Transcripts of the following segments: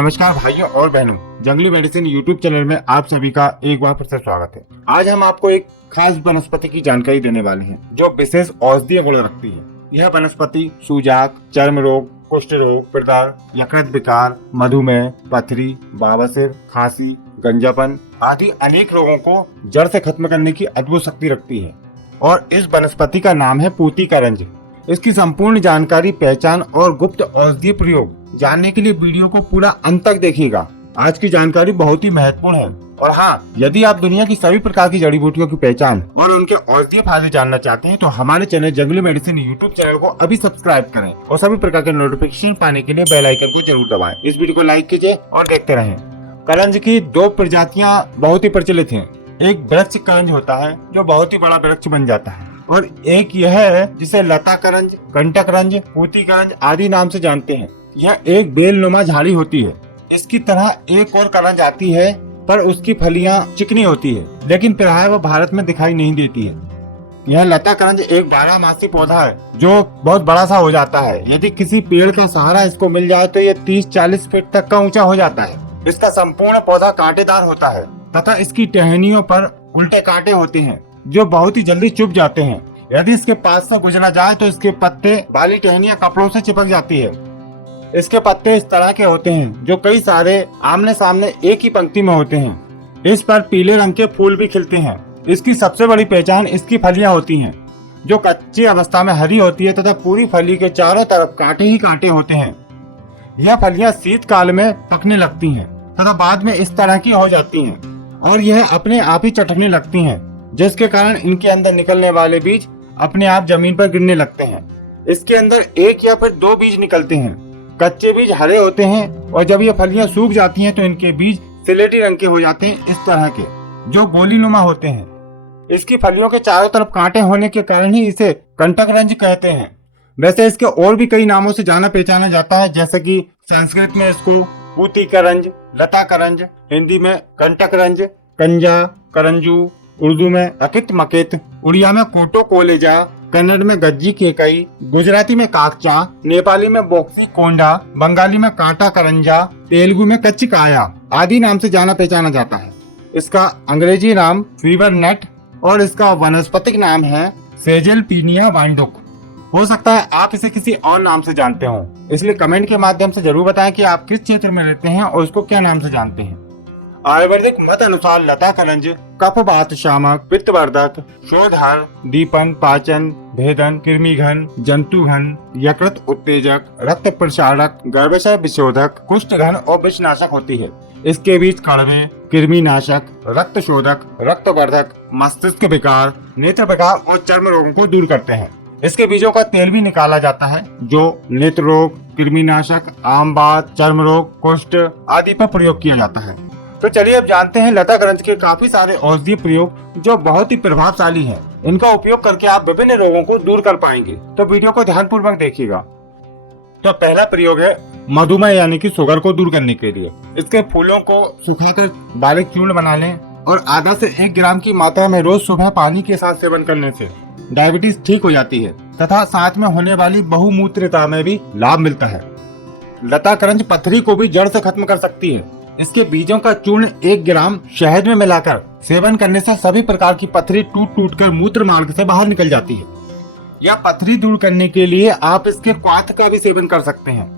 नमस्कार भाइयों और बहनों, जंगली मेडिसिन यूट्यूब चैनल में आप सभी का एक बार फिर से स्वागत है। आज हम आपको एक खास वनस्पति की जानकारी देने वाले हैं जो विशेष औषधीय गुण रखती है। यह वनस्पति सूजक, चर्म रोग, कुष्ठ रोग, पित्त, यकृत विकार, मधुमेह, पथरी, बवासीर, खांसी, गंजापन आदि अनेक रोगों को जड़ से खत्म करने की अद्भुत शक्ति रखती है। और इस वनस्पति का नाम है पूतिकारंज। इसकी संपूर्ण जानकारी, पहचान और गुप्त औषधीय प्रयोग जानने के लिए वीडियो को पूरा अंत तक देखिएगा। आज की जानकारी बहुत ही महत्वपूर्ण है। और हाँ, यदि आप दुनिया की सभी प्रकार की जड़ी बूटियों की पहचान और उनके औषधीय फायदे जानना चाहते हैं तो हमारे चैनल जंगली मेडिसिन यूट्यूब चैनल को अभी सब्सक्राइब करें और सभी प्रकार के नोटिफिकेशन पाने के लिए बेल आइकन को जरूर दबाएं। इस वीडियो को लाइक कीजिए और देखते रहें। करंज की दो प्रजातियाँ बहुत ही प्रचलित हैं। एक वृक्ष करंज होता है जो बहुत ही बड़ा वृक्ष बन जाता है, और एक यह है जिसे लता करंज, कंटक करंज, पूती करंज आदि नाम से जानते हैं। यह एक बेलनुमा झाड़ी होती है। इसकी तरह एक और करंज आती है पर उसकी फलियां चिकनी होती है, लेकिन प्रायः वह भारत में दिखाई नहीं देती है। यह लता करंज एक 12 पौधा है जो बहुत बड़ा सा हो जाता है। यदि किसी पेड़ का सहारा इसको मिल जाए तो यह 30-40 फीट तक का ऊंचा हो जाता है। इसका संपूर्ण पौधा कांटेदार होता है तथा इसकी टहनियों पर उल्टे कांटे होते हैं जो बहुत ही जल्दी चुभ जाते हैं। यदि इसके पास से गुजरा जाए तो इसके पत्ते वाली टहनियां कपड़ों से चिपक जाती है। इसके पत्ते इस तरह के होते हैं जो कई सारे आमने सामने एक ही पंक्ति में होते हैं। इस पर पीले रंग के फूल भी खिलते हैं। इसकी सबसे बड़ी पहचान इसकी फलियां होती हैं जो कच्ची अवस्था में हरी होती है तथा पूरी फली के चारों तरफ कांटे ही कांटे होते हैं। यह फलियां शीतकाल में पकने लगती हैं तथा बाद में इस तरह की हो जाती हैं और यह अपने आप ही चटकने लगती हैं, जिसके कारण इनके अंदर निकलने वाले बीज अपने आप जमीन पर गिरने लगते हैं। इसके अंदर एक या फिर दो बीज निकलते हैं। कच्चे बीज हरे होते हैं और जब ये फलियां सूख जाती हैं तो इनके बीज सिलेटी रंग के हो जाते हैं, इस तरह के जो गोलीनुमा होते हैं। इसकी फलियों के चारों तरफ कांटे होने के कारण ही इसे कंटकरंज कहते हैं। वैसे इसके और भी कई नामों से जाना पहचाना जाता है, जैसे कि संस्कृत में इसको पूतिकारंज, लता करंज, हिंदी में कंटकरंज, कंजा, करंजू, उर्दू में अकित मकित, उड़िया में कोटो कोलेजा, कन्नड़ में गज्जी केकई, गुजराती में काकचा, नेपाली में बोक्सी कोंडा, बंगाली में कांटा करंजा, तेलुगु में कच्ची काया आदि नाम से जाना पहचाना जाता है। इसका अंग्रेजी नाम फीवर नेट और इसका वनस्पतिक नाम है सेजेलपीनिया वाइंडुक। हो सकता है आप इसे किसी और नाम से जानते हो, इसलिए कमेंट के माध्यम से जरूर बताएं कि आप किस क्षेत्र में रहते हैं और उसको क्या नाम से जानते हैं। आयुर्वेदिक मत अनुसार लता करंज कफ वात शामक, पित्तवर्धक, शोधहर, दीपन, पाचन, भेदन, कृमिघन, जंतुघन, यकृत उत्तेजक, रक्त प्रसारक, गर्भाशय विशोधक, कुष्ठघन और विषनाशक होती है। इसके बीज कड़वे, कृमिनाशक, रक्त शोधक, रक्तवर्धक, मस्तिष्क विकार, नेत्र विकार और चर्म रोगों को दूर करते हैं। इसके बीजों का तेल भी निकाला जाता है जो नेत्र रोग, कृमिनाशक, आमबात, चर्म रोग, कुष्ठ आदि पर प्रयोग किया जाता है। तो चलिए अब जानते हैं लता करंज के काफी सारे औषधीय प्रयोग जो बहुत ही प्रभावशाली हैं। इनका उपयोग करके आप विभिन्न रोगों को दूर कर पाएंगे, तो वीडियो को ध्यानपूर्वक देखिएगा। तो पहला प्रयोग है मधुमेह यानी कि शुगर को दूर करने के लिए। इसके फूलों को सुखाकर बारीक चूर्ण बना लें और आधा से 1 ग्राम की मात्रा में रोज सुबह पानी के साथ सेवन करने से डायबिटीज ठीक हो जाती है तथा साथ में होने वाली बहुमूत्रता में भी लाभ मिलता है। लता करंज पथरी को भी जड़ से खत्म कर सकती है। इसके बीजों का चूर्ण 1 ग्राम शहद में मिलाकर सेवन करने से सभी प्रकार की पथरी टूट टूट कर मूत्र मार्ग से बाहर निकल जाती है। यह पथरी दूर करने के लिए आप इसके क्वाथ का भी सेवन कर सकते हैं।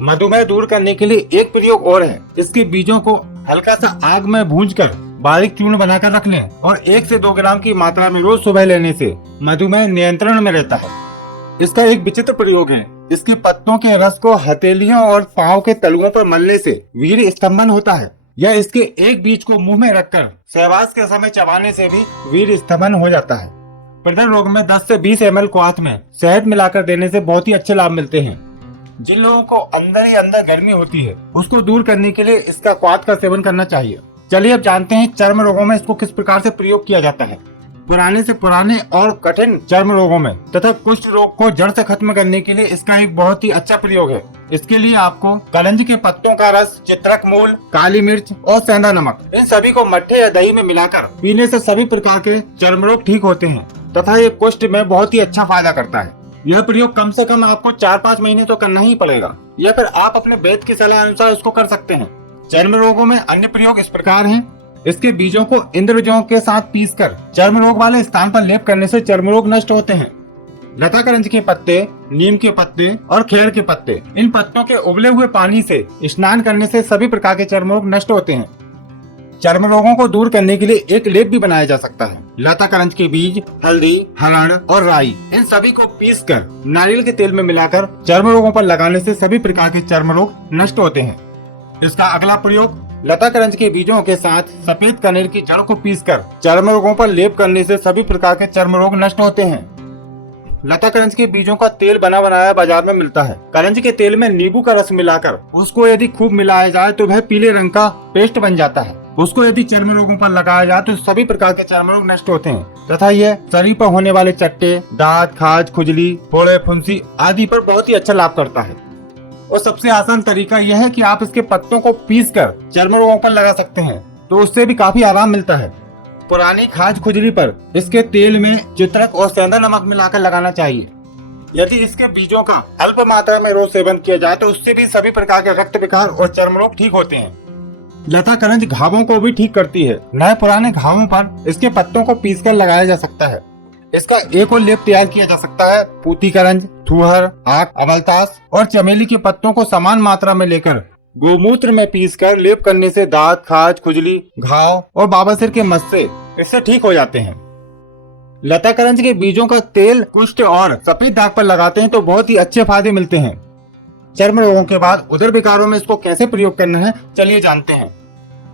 मधुमेह दूर करने के लिए एक प्रयोग और है। इसके बीजों को हल्का सा आग में भूंजकर बारीक चूर्ण बनाकर रख लें और 1 से 2 ग्राम की मात्रा में रोज सुबह लेने से मधुमेह नियंत्रण में रहता है। इसका एक विचित्र प्रयोग है। इसके पत्तों के रस को हथेलियों और पांव के तलुओं पर मलने से वीर्य स्तंभन होता है। या इसके एक बीज को मुंह में रखकर सहवास के समय चबाने से भी वीर्य स्तंभन हो जाता है। प्रदर रोग में 10 से 20 ml क्वाथ में शहद मिलाकर देने से बहुत ही अच्छे लाभ मिलते हैं। जिन लोगों को अंदर ही अंदर गर्मी होती है उसको दूर करने के लिए इसका क्वाथ का सेवन करना चाहिए। चलिए अब जानते हैं चर्म रोगों में इसको किस प्रकार से प्रयोग किया जाता है। पुराने से पुराने और कठिन चर्म रोगों में तथा कुष्ठ रोग को जड़ से खत्म करने के लिए इसका एक बहुत ही अच्छा प्रयोग है। इसके लिए आपको करंज के पत्तों का रस, चित्रक मूल, काली मिर्च और सेंधा नमक इन सभी को मट्ठे या दही में मिलाकर पीने से सभी प्रकार के चर्म रोग ठीक होते हैं तथा ये कुष्ठ में बहुत ही अच्छा फायदा करता है। यह प्रयोग कम से कम आपको 4-5 महीने तो करना ही पड़ेगा, या फिर आप अपने वैद्य की सलाह अनुसार उसको कर सकते हैं। चर्म रोगों में अन्य प्रयोग इस प्रकार हैं। इसके बीजों को इंद्रजों के साथ पीसकर चर्म रोग वाले स्थान पर लेप करने से चर्म रोग नष्ट होते हैं। लताकरंज के पत्ते, नीम के पत्ते और खेर के पत्ते, इन पत्तों के उबले हुए पानी से स्नान करने से सभी प्रकार के चर्म रोग नष्ट होते हैं। चर्म रोगों को दूर करने के लिए एक लेप भी बनाया जा सकता है। लताकरंज के बीज, हल्दी, हरण और राई, इन सभी को पीसकर नारियल के तेल में मिलाकर चर्म रोगों पर लगाने से सभी प्रकार के चर्म रोग नष्ट होते हैं। इसका अगला प्रयोग, लताकरंज के बीजों के साथ सफेद कनेर की जड़ को पीसकर चर्म रोगों पर लेप करने से सभी प्रकार के चर्म रोग नष्ट होते हैं। लताकरंज के बीजों का तेल बना बनाया बाजार में मिलता है। करंज के तेल में नींबू का रस मिलाकर उसको यदि खूब मिलाया जाए तो वह पीले रंग का पेस्ट बन जाता है। उसको यदि चर्म रोगों पर लगाया जाए तो सभी प्रकार के चर्म रोग नष्ट होते हैं तथा यह शरीर पर होने वाले चट्टे, दांत, खाज, खुजली, फोड़े, फुंसी आदि पर बहुत ही अच्छा लाभ करता है। और सबसे आसान तरीका यह है कि आप इसके पत्तों को पीसकर चर्म रोगों पर लगा सकते हैं, तो उससे भी काफी आराम मिलता है। पुरानी खाज खुजली पर इसके तेल में चित्रक और सेंधा नमक मिलाकर लगाना चाहिए। यदि इसके बीजों का अल्प मात्रा में रोज सेवन किया जाए तो उससे भी सभी प्रकार के रक्त विकार और चर्म रोग ठीक होते हैं। लताकरंज घावों को भी ठीक करती है। नए पुराने घावों पर इसके पत्तों को पीसकर लगाया जा सकता है। इसका एक और लेप तैयार किया जा सकता है। पूतीकरंज, थूहर, आक, अमलतास और चमेली के पत्तों को समान मात्रा में लेकर गोमूत्र में पीसकर लेप करने से दांत, खाज, खुजली, घाव और बाबासिर के मस्से इससे ठीक हो जाते हैं। लताकरंज के बीजों का तेल कुष्ठ और सफेद दाग पर लगाते हैं तो बहुत ही अच्छे फायदे मिलते हैं। चर्म रोगों के बाद उदर विकारों में इसको कैसे प्रयोग करना है, चलिए जानते हैं।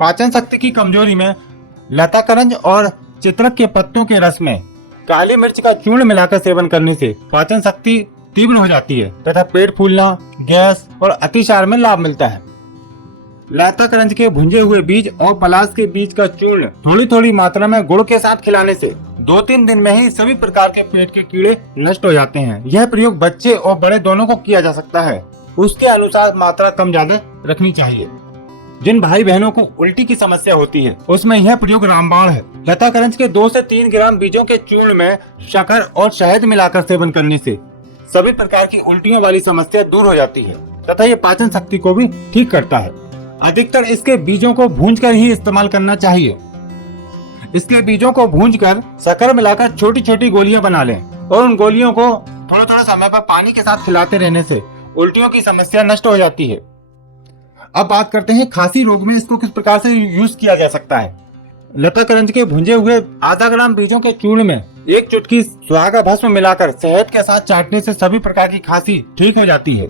पाचन शक्ति की कमजोरी में लताकरंज और चित्रक के पत्तों के रस में काली मिर्च का चूर्ण मिलाकर सेवन करने से पाचन शक्ति तीव्र हो जाती है तथा पेट फूलना, गैस और अतिसार में लाभ मिलता है। लताकरंज के भुंजे हुए बीज और पलाश के बीज का चूर्ण थोड़ी थोड़ी मात्रा में गुड़ के साथ खिलाने से 2-3 दिन में ही सभी प्रकार के पेट के कीड़े नष्ट हो जाते हैं। यह प्रयोग बच्चे और बड़े दोनों को किया जा सकता है। उसके अनुसार मात्रा कम ज्यादा रखनी चाहिए। जिन भाई बहनों को उल्टी की समस्या होती है उसमें यह प्रयोग रामबाण है। लताकरंज के 2 से 3 ग्राम बीजों के चूर्ण में शक्कर और शहद मिलाकर सेवन करने से सभी प्रकार की उल्टियों वाली समस्या दूर हो जाती है तथा ये पाचन शक्ति को भी ठीक करता है। अधिकतर इसके बीजों को भूंजकर ही इस्तेमाल करना चाहिए। इसके बीजों को भूंजकर शक्कर मिलाकर छोटी छोटी गोलियां बना लें और उन गोलियों को थोड़ा थोड़ा समय पर पानी के साथ खिलाते रहने से उल्टियों की समस्या नष्ट हो जाती है। अब बात करते हैं खांसी रोग में इसको किस प्रकार से यूज किया जा सकता है। लताकरंज के भुंजे हुए आधा ग्राम बीजों के चूर्ण में 1 चुटकी सुहागा भस्म मिलाकर शहद के साथ चाटने से सभी प्रकार की खांसी ठीक हो जाती है।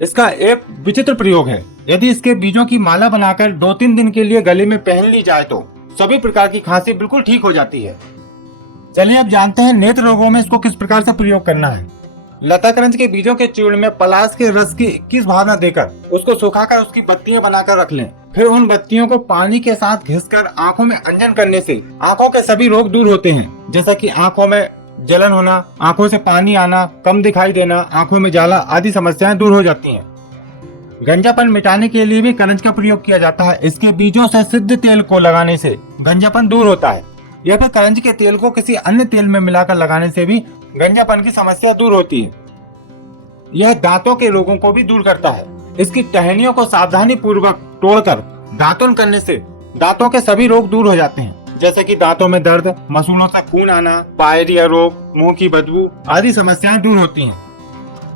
इसका एक विचित्र प्रयोग है। यदि इसके बीजों की माला बनाकर 2-3 दिन के लिए गले में पहन ली जाए तो सभी प्रकार की खांसी बिल्कुल ठीक हो जाती है। चलिए अब जानते हैं नेत्र रोगों में इसको किस प्रकार से प्रयोग करना है। लताकरंज के बीजों के चूर्ण में पलाश के रस की 21 भावना देकर उसको सुखाकर उसकी बत्तियां बनाकर रख लें। फिर उन बत्तियों को पानी के साथ घिसकर आंखों में अंजन करने से आंखों के सभी रोग दूर होते हैं, जैसा कि आंखों में जलन होना, आंखों से पानी आना, कम दिखाई देना, आंखों में जाला आदि समस्याएं दूर हो जाती हैं। गंजापन मिटाने के लिए भी करंज का प्रयोग किया जाता है। इसके बीजों से सिद्ध तेल को लगाने से गंजापन दूर होता है या फिर करंज के तेल को किसी अन्य तेल में मिलाकर लगाने से भी गंजापन की समस्या दूर होती है। यह दांतों के रोगों को भी दूर करता है। इसकी टहनियों को सावधानी पूर्वक तोड़कर दातुन करने से दांतों के सभी रोग दूर हो जाते हैं, जैसे कि दांतों में दर्द, मसूड़ों से खून आना, पायरिया रोग, मुंह की बदबू आदि समस्याएं दूर होती हैं।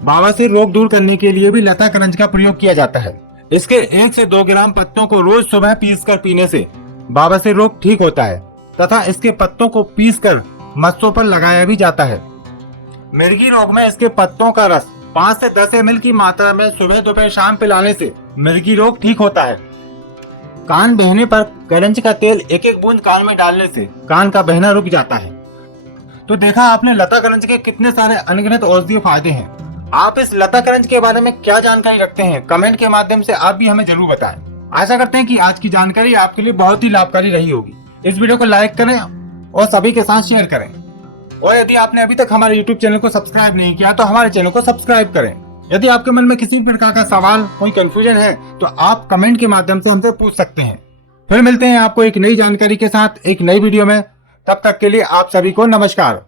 बवासीर रोग दूर करने के लिए भी लताकरंज का प्रयोग किया जाता है। इसके 1 से 2 ग्राम पत्तों को रोज सुबह पीसकर पीने से बवासीर रोग ठीक होता है तथा इसके पत्तों को पीसकर मस्सों पर लगाया भी जाता है। मिर्गी रोग में इसके पत्तों का रस 5 से 10 ml की मात्रा में सुबह दोपहर शाम पिलाने से मिर्गी रोग ठीक होता है। कान बहने पर करंज का तेल 1-1 बूंद कान में डालने से कान का बहना रुक जाता है। तो देखा आपने लताकरंज के कितने सारे अनगिनत औषधीय फायदे हैं। आप इस लताकरंज के बारे में क्या जानकारी रखते हैं, कमेंट के माध्यम से आप भी हमें जरूर बताएं। आशा करते हैं कि आज की जानकारी आपके लिए बहुत ही लाभकारी रही होगी। इस वीडियो को लाइक करें और सभी के साथ शेयर करें। और यदि आपने अभी तक हमारे YouTube चैनल को सब्सक्राइब नहीं किया तो हमारे चैनल को सब्सक्राइब करें। यदि आपके मन में किसी भी प्रकार का सवाल, कोई कंफ्यूजन है तो आप कमेंट के माध्यम से हमसे पूछ सकते हैं। फिर मिलते हैं आपको एक नई जानकारी के साथ एक नई वीडियो में। तब तक के लिए आप सभी को नमस्कार।